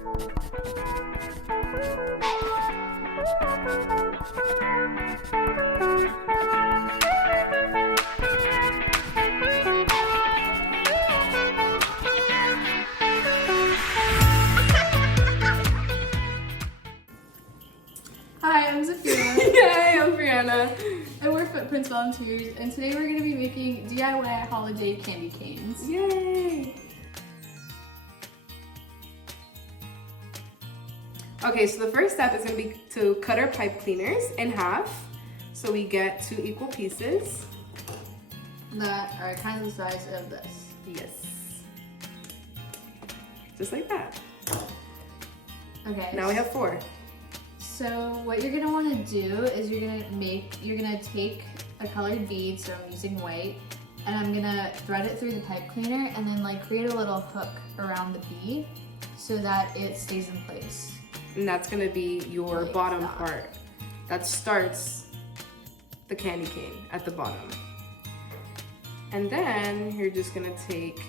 Hi, I'm Zafira. Hi, I'm Brianna. And we're Footprints Volunteers, and today we're going to be making DIY holiday candy canes. Yay! Okay, so the first step is going to be to cut our pipe cleaners in half so we get 2 equal pieces. That are kind of the size of this. Yes. Just like that. Okay. Now we have 4. So what you're gonna want to do is you're gonna take a colored bead, so I'm using white, and I'm gonna thread it through the pipe cleaner and then like create a little hook around the bead so that it stays in place. And that's going to be your Like bottom that. part. That starts the candy cane at the bottom. And then you're just going to take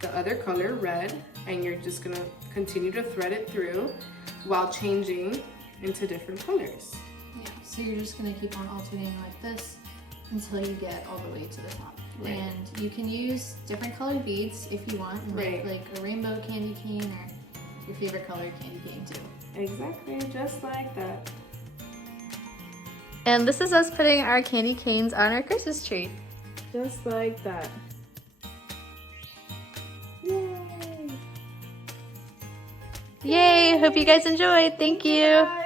the other color, red, and you're just going to continue to thread it through while changing into different colors. Yeah, so you're just gonna keep on alternating like this until you get all the way to the top. Right. And you can use different colored beads if you want, and make Right. like a rainbow candy cane or your favorite color candy cane too. Exactly, just like that. And this is us putting our candy canes on our Christmas tree. Just like that. Yay! Yay! Hope you guys enjoyed. Thank you. Bye.